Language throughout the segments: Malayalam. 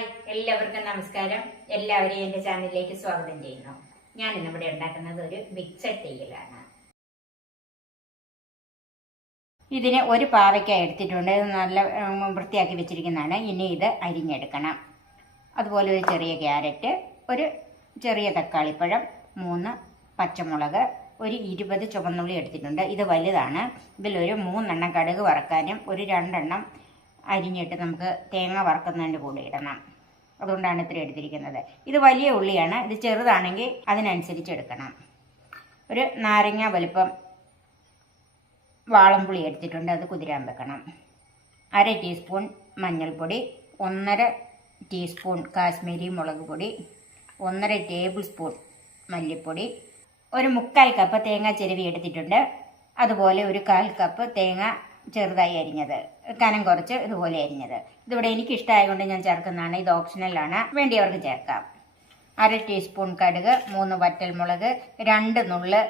ഹായ്, എല്ലാവർക്കും നമസ്കാരം. എല്ലാവരെയും എൻ്റെ ചാനലിലേക്ക് സ്വാഗതം ചെയ്യുന്നു. ഞാൻ ഇന്നിവിടെ ഉണ്ടാക്കുന്നത് ഒരു മിക്സഡ് തീയലാണ്. ഇതിന് ഒരു പാവയ്ക്ക എടുത്തിട്ടുണ്ട്. ഇത് നല്ല വൃത്തിയാക്കി വെച്ചിരിക്കുന്നതാണ്. ഇനി ഇത് അരിഞ്ഞെടുക്കണം. അതുപോലെ ഒരു ചെറിയ ക്യാരറ്റ്, ഒരു ചെറിയ തക്കാളിപ്പഴം, 3 പച്ചമുളക്, ഒരു 20 ചുവന്നുള്ളി എടുത്തിട്ടുണ്ട്. ഇത് വലുതാണ്. ഇതിലൊരു 3 എണ്ണം കടുക് വറക്കാനും ഒരു 2 എണ്ണം അരിഞ്ഞിട്ട് നമുക്ക് തേങ്ങ വറക്കുന്നതിൻ്റെ കൂടെ ഇടണം. അതുകൊണ്ടാണ് ഇത്ര എടുത്തിരിക്കുന്നത്. ഇത് വലിയ ഉള്ളിയാണ്. ഇത് ചെറുതാണെങ്കിൽ അതിനനുസരിച്ച് എടുക്കണം. ഒരു നാരങ്ങ വലുപ്പം വാളംപുളി എടുത്തിട്ടുണ്ട്. അത് കുതിരാൻ വെക്കണം. 1/2 ടീസ്പൂൺ മഞ്ഞൾപ്പൊടി, 1/2 ടീസ്പൂൺ കാശ്മീരി മുളക് പൊടി, 1/2 ടേബിൾ സ്പൂൺ മല്ലിപ്പൊടി, ഒരു 1/4 കപ്പ് തേങ്ങ ചിരവി എടുത്തിട്ടുണ്ട്. അതുപോലെ ഒരു 1/4 കപ്പ് തേങ്ങ ചെറുതായി അരിഞ്ഞത്, കനം കുറച്ച് ഇതുപോലെ അരിഞ്ഞത്. ഇതിവിടെ എനിക്ക് ഇഷ്ടമായതുകൊണ്ട് ഞാൻ ചേർക്കുന്നതാണ്. ഇത് ഓപ്ഷണലാണ്, വേണ്ടിയവർക്ക് ചേർക്കാം. 1/2 ടീസ്പൂൺ കടുക്, 3 വറ്റൽമുളക്, 2 നുള്ള്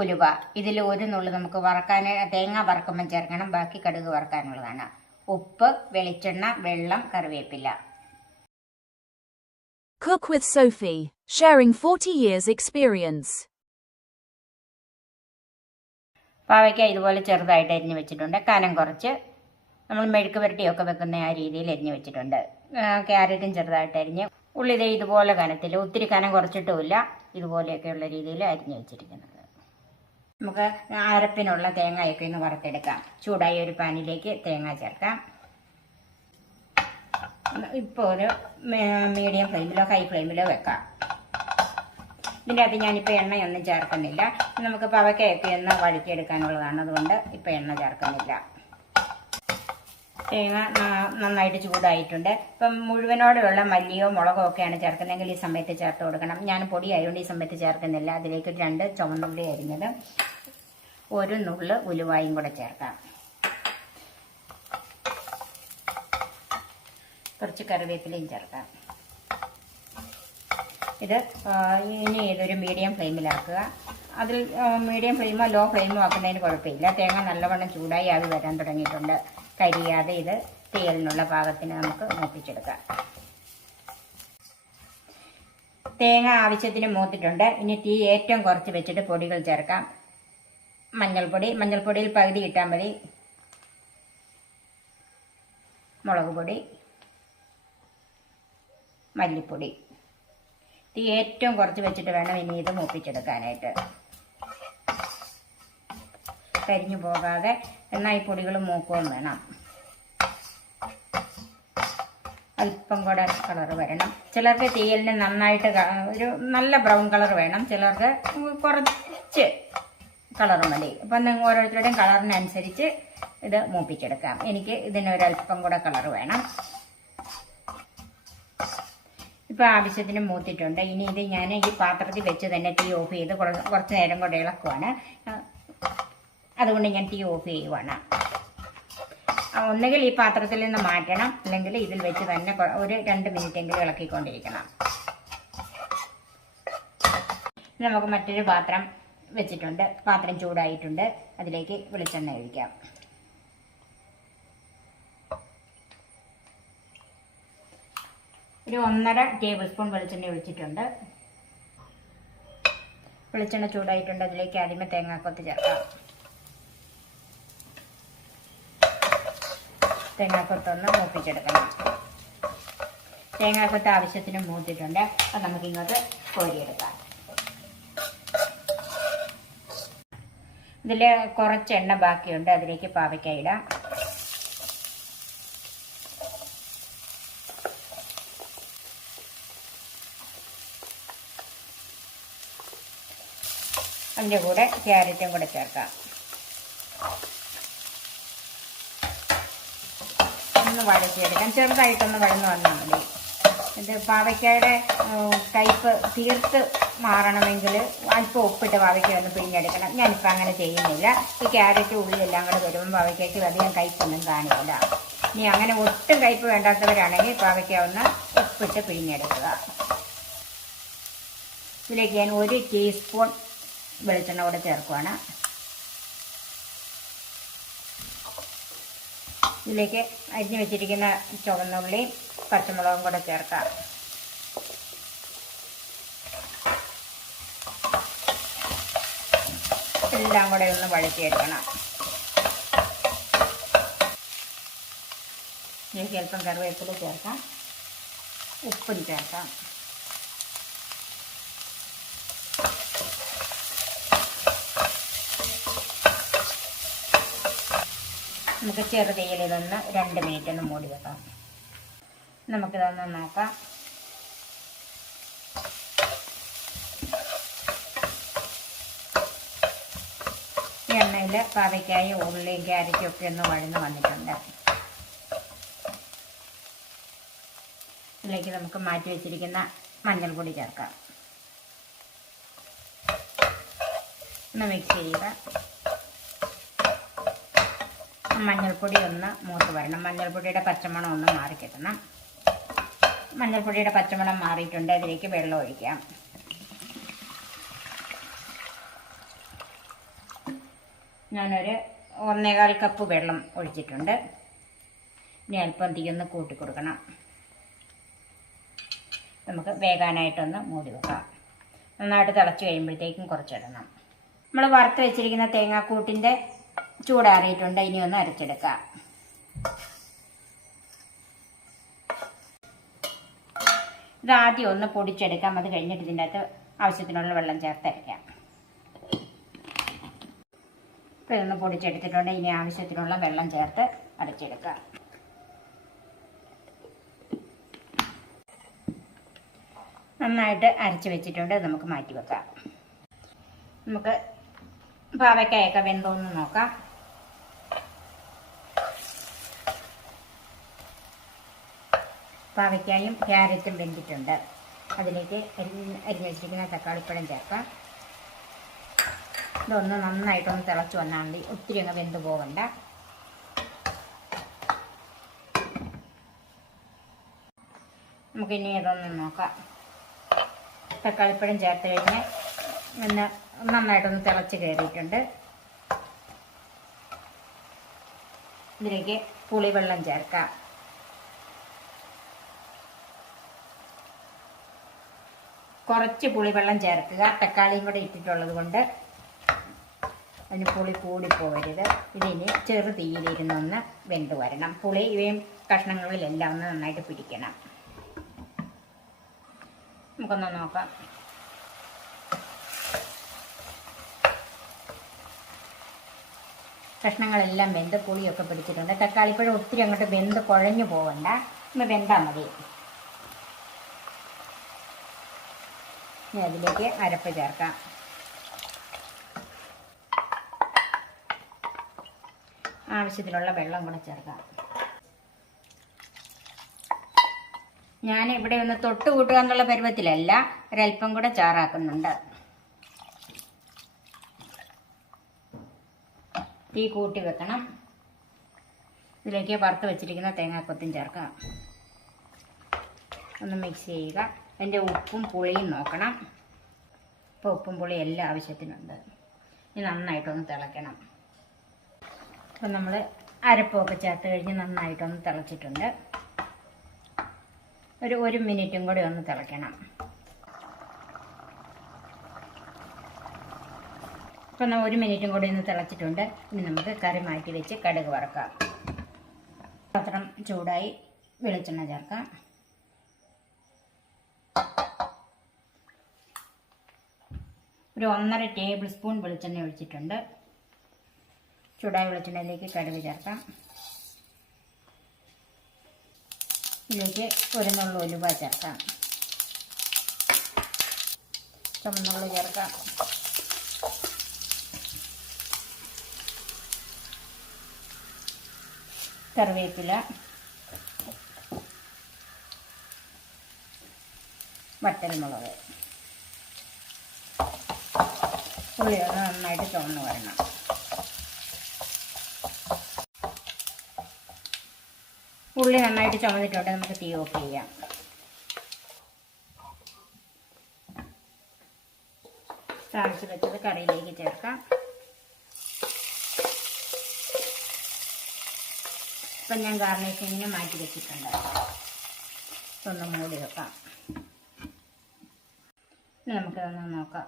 ഉലുവ. ഇതിൽ 1 നുള്ള് നമുക്ക് വറക്കാൻ തേങ്ങ വറക്കുമ്പം ചേർക്കണം, ബാക്കി കടുക് വറക്കാനുള്ളതാണ്. ഉപ്പ്, വെളിച്ചെണ്ണ, വെള്ളം, കറിവേപ്പില. Cook with Sophie, sharing 40 years experience. പാവയ്ക്ക ഇതുപോലെ ചെറുതായിട്ട് അരിഞ്ഞ് വെച്ചിട്ടുണ്ട്. കനം കുറച്ച് നമ്മൾ മെഴുക്ക് പുരട്ടിയൊക്കെ വെക്കുന്ന ആ രീതിയിൽ അരിഞ്ഞ് വെച്ചിട്ടുണ്ട്. ക്യാരറ്റും ചെറുതായിട്ട് അരിഞ്ഞ്, ഉള്ളി ഇതുപോലെ കനത്തിൽ, ഒത്തിരി കനം കുറച്ചിട്ടുമില്ല, ഇതുപോലെയൊക്കെയുള്ള രീതിയിൽ അരിഞ്ഞ് വെച്ചിരിക്കുന്നത്. നമുക്ക് അരപ്പിനുള്ള തേങ്ങയൊക്കെ ഒന്ന് വറുത്തെടുക്കാം. ചൂടായ ഒരു പാനിലേക്ക് തേങ്ങ ചേർക്കാം. ഇപ്പോൾ ഒരു മീഡിയം ഫ്ലെയിമിലോ ഹൈ ഫ്ലെയിമിലോ വെക്കാം. ഇതിൻ്റെ അകത്ത് ഞാനിപ്പോൾ എണ്ണയൊന്നും ചേർക്കുന്നില്ല. നമുക്ക് പാവയ്ക്കയൊക്കെ ഒന്ന് വഴറ്റിയെടുക്കാനുള്ളതാണ്, അതുകൊണ്ട് ഇപ്പോൾ എണ്ണ ചേർക്കുന്നില്ല. തേങ്ങ നന്നായിട്ട് ചൂടായിട്ടുണ്ട്. ഇപ്പം മുഴുവനോടെയുള്ള മല്ലിയോ മുളകോ ഒക്കെയാണ് ചേർക്കുന്നതെങ്കിൽ ഈ സമയത്ത് ചേർത്ത് കൊടുക്കണം. ഞാൻ പൊടി ആയതുകൊണ്ട് ഈ സമയത്ത് ചേർക്കുന്നില്ല. അതിലേക്ക് 2 ചുവന്നുള്ളി അരിഞ്ഞത്, 1 നുള്ള് ഉലുവായും കൂടെ ചേർക്കാം. കുറച്ച് കറിവേപ്പിലയും ചേർക്കാം. ഇനി ഇതൊരു മീഡിയം ഫ്ലെയിമിലാക്കുക. അതിൽ മീഡിയം ഫ്ലെയിമോ ലോ ഫ്ലെയിമോ ആക്കുന്നതിന് കുഴപ്പമില്ല. തേങ്ങ നല്ലവണ്ണം ചൂടായി ആവി വരാൻ തുടങ്ങിയിട്ടുണ്ട്. കരിയാതെ ഇത് തീയലിനുള്ള പാകത്തിന് നമുക്ക് മൂപ്പിച്ചെടുക്കാം. തേങ്ങ ആവശ്യത്തിന് മൂത്തിട്ടുണ്ട്. ഇനി തീ ഏറ്റവും കുറച്ച് വെച്ചിട്ട് പൊടികൾ ചേർക്കാം. മഞ്ഞൾപ്പൊടിയിൽ പകുതി ഇട്ടാൽ മതി. മുളക് പൊടി, മല്ലിപ്പൊടി. തീ ഏറ്റവും കുറച്ച് വെച്ചിട്ട് വേണം ഇനി ഇത് മൂപ്പിച്ചെടുക്കാനായിട്ട്. കരിഞ്ഞു പോകാതെ എന്നാൽ ഈ പൊടികൾ മൂക്കുകയും വേണം. അല്പം കൂടെ കളർ വരണം. ചിലർക്ക് തീയലിന് നന്നായിട്ട് ഒരു നല്ല ബ്രൗൺ കളർ വേണം, ചിലർക്ക് കുറച്ച് കളർ മതി. അപ്പം ഓരോരുത്തരുടെയും കളറിനനുസരിച്ച് ഇത് മൂപ്പിച്ചെടുക്കാം. എനിക്ക് ഇതിനൊരല്പം കൂടെ കളർ വേണം. ഇപ്പോൾ ആവശ്യത്തിന് മൂത്തിട്ടുണ്ട്. ഇനി ഇത് ഞാൻ ഈ പാത്രത്തിൽ വെച്ച് തന്നെ തീ ഓഫ് ചെയ്ത് കുറച്ച് നേരം കൂടെ ഇളക്കുവാണ്. അതുകൊണ്ട് ഞാൻ തീ ഓഫ് ചെയ്യുവാണ്. ഒന്നുകിൽ ഈ പാത്രത്തിൽ നിന്ന് മാറ്റണം, അല്ലെങ്കിൽ ഇതിൽ വെച്ച് തന്നെ ഒരു 2 മിനിറ്റെങ്കിലും ഇളക്കിക്കൊണ്ടിരിക്കണം. നമുക്ക് മറ്റൊരു പാത്രം വെച്ചിട്ടുണ്ട്. പാത്രം ചൂടായിട്ടുണ്ട്. അതിലേക്ക് വെളിച്ചെണ്ണ ഒഴിക്കാം. ഒരു 1.5 ടേബിൾ സ്പൂൺ വെളിച്ചെണ്ണ ഒഴിച്ചിട്ടുണ്ട്. വെളിച്ചെണ്ണ ചൂടായിട്ടുണ്ട്. അതിലേക്ക് ആദ്യമേ തേങ്ങാക്കൊത്ത് ചേർക്കാം. തേങ്ങാക്കൊത്തൊന്ന് മൂപ്പിച്ചെടുക്കണം. തേങ്ങാക്കൊത്ത് ആവശ്യത്തിന് മൂത്തിട്ടുണ്ട്. അത് നമുക്കിങ്ങോട്ട് കോരിയെടുക്കാം. ഇതിൽ കുറച്ച് എണ്ണ ബാക്കിയുണ്ട്. അതിലേക്ക് പാവയ്ക്ക ഇടാം. അതിൻ്റെ കൂടെ ക്യാരറ്റും കൂടെ ചേർക്കാം. ഒന്ന് വഴറ്റിയെടുക്കാം. ചെറുതായിട്ടൊന്ന് വഴന്ന് വന്നാൽ മതി. ഇത് പാവയ്ക്കയുടെ കയ്പ്പ് തീർത്ത് മാറണമെങ്കിൽ അല്പം ഉപ്പിട്ട് പാവയ്ക്ക ഒന്ന് പിഴിഞ്ഞെടുക്കണം. ഞാനിപ്പോൾ അങ്ങനെ ചെയ്യുന്നില്ല. ഈ ക്യാരറ്റ് ഉള്ളിയെല്ലാം കൂടെ വരുമ്പം പാവയ്ക്കയ്ക്ക് അധികം കയ്പ്പൊന്നും കാണില്ല. ഇനി അങ്ങനെ ഒട്ടും കയ്പ്പ് വേണ്ടാത്തവരാണെങ്കിൽ പാവയ്ക്ക ഒന്ന് ഉപ്പിട്ട് പിഴിഞ്ഞെടുക്കുക. ഇതിലേക്ക് ഞാൻ 1 ടീസ്പൂൺ വെളിച്ചെണ്ണ കൂടെ ചേർക്കുവാണ്. ഇതിലേക്ക് അരിഞ്ഞു വെച്ചിരിക്കുന്ന ചുവന്നുള്ളി, പച്ചമുളകും കൂടെ ചേർക്കാം. എല്ലാം കൂടെ ഒന്ന് വഴറ്റിയെടുക്കണം. ഇതിലേക്ക് അല്പം കറിവേപ്പില ചേർക്കാം. ഉപ്പും ചേർക്കാം. നമുക്ക് ചെറുതീയിൽ ഇതൊന്ന് 2 മിനിറ്റ് ഒന്ന് മൂടി വെക്കാം. നമുക്കിതൊന്ന് നോക്കാം. ഈ എണ്ണയിൽ പാവയ്ക്കായും ഉള്ളിയും ക്യാരറ്റും ഒക്കെ ഒന്ന് വഴന്ന് വന്നിട്ടുണ്ട്. ഇതിലേക്ക് നമുക്ക് മാറ്റി വെച്ചിരിക്കുന്ന മഞ്ഞൾപ്പൊടി ചേർക്കാം. ഒന്ന് മിക്സ് ചെയ്യുക. മഞ്ഞൾപ്പൊടി ഒന്ന് മൂത്ത് വരണം. മഞ്ഞൾപ്പൊടിയുടെ പച്ചമണം ഒന്ന് മാറിക്കിട്ടണം. മഞ്ഞൾപ്പൊടിയുടെ പച്ചമണം മാറിയിട്ടുണ്ട്. അതിലേക്ക് വെള്ളം ഒഴിക്കാം. ഞാനൊരു 1.25 കപ്പ് വെള്ളം ഒഴിച്ചിട്ടുണ്ട്. ഇനി അല്പം തീ ഒന്ന് കൂട്ടി കൊടുക്കണം. നമുക്ക് വേകാനായിട്ടൊന്ന് മൂടി വെക്കാം. നന്നായിട്ട് തിളച്ച് കഴിയുമ്പോഴത്തേക്കും കുറച്ചിടണം. നമ്മൾ വറുത്ത് വെച്ചിരിക്കുന്ന തേങ്ങാക്കൂട്ടിൻ്റെ ചൂടാറിയിട്ടുണ്ട്. ഇനി ഒന്ന് അരച്ചെടുക്കാം. ഇതാദ്യം ഒന്ന് പൊടിച്ചെടുക്കാം. അത് കഴിഞ്ഞിട്ട് ഇതിൻ്റെ അകത്ത് ആവശ്യത്തിനുള്ള വെള്ളം ചേർത്ത് അരയ്ക്കാം. ഇപ്പോൾ ഇതൊന്ന് പൊടിച്ചെടുത്തിട്ടുണ്ട്. ഇനി ആവശ്യത്തിനുള്ള വെള്ളം ചേർത്ത് അരച്ചെടുക്കാം. നന്നായിട്ട് അരച്ച് വെച്ചിട്ടുണ്ട്. നമുക്ക് മാറ്റി വെക്കാം. നമുക്ക് പാവയ്ക്കായൊക്കെ വെന്തോന്ന് നോക്കാം. പാവയ്ക്കായും ക്യാരറ്റും വെന്തിട്ടുണ്ട്. അതിലേക്ക് അരിഞ്ഞ് വെച്ചിരിക്കുന്ന തക്കാളിപ്പഴം ചേർക്കാം. ഇതൊന്ന് നന്നായിട്ടൊന്ന് തിളച്ച് വന്നാൽ മതി. ഒത്തിരി അങ്ങ് വെന്ത് പോകണ്ട. നമുക്കിനി ഇതൊന്ന് നോക്കാം. തക്കാളിപ്പഴം ചേർത്ത് കഴിഞ്ഞ് ഒന്ന് നന്നായിട്ടൊന്ന് തിളച്ച് കയറിയിട്ടുണ്ട്. ഇതിലേക്ക് പുളിവെള്ളം ചേർക്കാം. കുറച്ച് പുളിവെള്ളം ചേർക്കുക. തക്കാളിയും കൂടെ ഇട്ടിട്ടുള്ളത് കൊണ്ട് അതിന് പുളി കൂടിപ്പോകരുത്. ഇതിന് ചെറു തീയിലിരുന്നൊന്ന് വെന്ത് വരണം. പുളി ഇവയും കഷ്ണങ്ങളിലെല്ലാം ഒന്ന് നന്നായിട്ട് പിടിക്കണം. നമുക്കൊന്ന് നോക്കാം. കഷ്ണങ്ങളെല്ലാം വെന്ത് പുളിയൊക്കെ പിടിച്ചിട്ടുണ്ട്. തക്കാളിപ്പഴം ഒത്തിരി അങ്ങോട്ട് വെന്ത് കുഴഞ്ഞു പോകണ്ട. ഒന്ന് വെന്താൽ മതി. ഇനി അതിലേക്ക് അരപ്പ് ചേർക്കാം. ആവശ്യത്തിനുള്ള വെള്ളം കൂടെ ചേർക്കാം. ഞാൻ ഇവിടെ ഒന്ന് തൊട്ട് കൂട്ടുക എന്നുള്ള പരുവത്തിലല്ല, ഒരല്പം കൂടെ ചാറാക്കുന്നുണ്ട്. തീ കൂട്ടി വെക്കണം. ഇതിലേക്ക് വറുത്ത് വെച്ചിരിക്കുന്ന തേങ്ങാക്കൊത്തും ചേർക്കാം. ഒന്ന് മിക്സ് ചെയ്യുക. അതിൻ്റെ ഉപ്പും പുളിയും നോക്കണം. ഇപ്പോൾ ഉപ്പും പുളിയും എല്ലാം ആവശ്യത്തിനുണ്ട്. ഇനി നന്നായിട്ടൊന്ന് തിളയ്ക്കണം. അപ്പം നമ്മൾ അരപ്പൊക്കെ ചേർത്ത് കഴിഞ്ഞ് നന്നായിട്ടൊന്ന് തിളച്ചിട്ടുണ്ട്. ഒരു 1 മിനിറ്റും കൂടി ഒന്ന് തിളയ്ക്കണം. ഇപ്പം 1 മിനിറ്റും കൂടി ഒന്ന് തിളച്ചിട്ടുണ്ട്. ഇനി നമുക്ക് കറി മാറ്റി വെച്ച് കടുക് വറക്കാം. പാത്രം ചൂടായി വെളിച്ചെണ്ണ ചേർക്കാം. ഒരു 1.5 ടേബിൾ സ്പൂൺ വെളിച്ചെണ്ണ ഒഴിച്ചിട്ടുണ്ട്. ചൂടായ വെളിച്ചെണ്ണയിലേക്ക് കടുക് ചേർക്കാം. ഇതിലേക്ക് 1 നുള്ളു ഉലുവ ചേർക്കാം. ചുമന്നുള്ളി ചേർക്കാം. കറിവേപ്പില, വറ്റൽമുളക്. ഉള്ളി ഒന്ന് നന്നായിട്ട് ചുവന്ന് വരണം. ഉള്ളി നന്നായിട്ട് ചുമന്നിട്ടുണ്ട്. നമുക്ക് തീ ഓഫ് ചെയ്യാം. താളിച്ച് വെച്ചത് കറിയിലേക്ക് ചേർക്കാം. ഇപ്പം ഞാൻ ഗാർണിഷിങ്ങിന് മാറ്റി വെച്ചിട്ടുണ്ട്. ഒന്ന് മൂടി വെക്കാം. ഇനി നമുക്കതൊന്ന് നോക്കാം.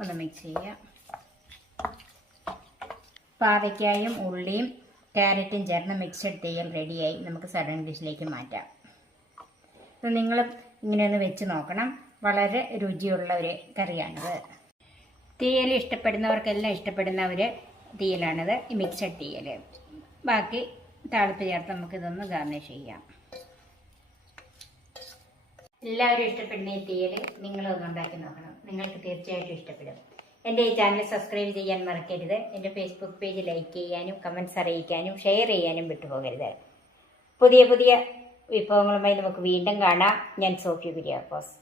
ഒന്ന് മിക്സ് ചെയ്യാം. പാവയ്ക്കായും ഉള്ളിയും ക്യാരറ്റും ചേർന്ന് മിക്സഡ് തീയൽ റെഡിയായി. നമുക്ക് സഡൻ ഡിഷിലേക്ക് മാറ്റാം. ഇത് നിങ്ങൾ ഇങ്ങനെ ഒന്ന് വെച്ച് നോക്കണം. വളരെ രുചിയുള്ള ഒരു കറിയാണിത്. തീയൽ ഇഷ്ടപ്പെടുന്നവർക്കെല്ലാം ഇഷ്ടപ്പെടുന്ന ഒരു തീയലാണിത്, ഈ മിക്സഡ് തീയൽ. ബാക്കി താളിപ്പ് ചേർത്ത് നമുക്കിതൊന്ന് ഗാർണിഷ് ചെയ്യാം. എല്ലാവരും ഇഷ്ടപ്പെടുന്ന ഈ തീയൽ നിങ്ങളൊന്ന് ഉണ്ടാക്കി നോക്കണം. നിങ്ങൾക്ക് തീർച്ചയായിട്ടും ഇഷ്ടപ്പെടും. എൻ്റെ ഈ ചാനൽ സബ്സ്ക്രൈബ് ചെയ്യാൻ മറക്കരുത്. എൻ്റെ ഫേസ്ബുക്ക് പേജ് ലൈക്ക് ചെയ്യാനും കമൻറ്റ്സ് അറിയിക്കാനും ഷെയർ ചെയ്യാനും വിട്ടുപോകരുത്. പുതിയ പുതിയ വിഭവങ്ങളുമായി നമുക്ക് വീണ്ടും കാണാം. ഞാൻ സോഫി കുര്യാക്കോസ്.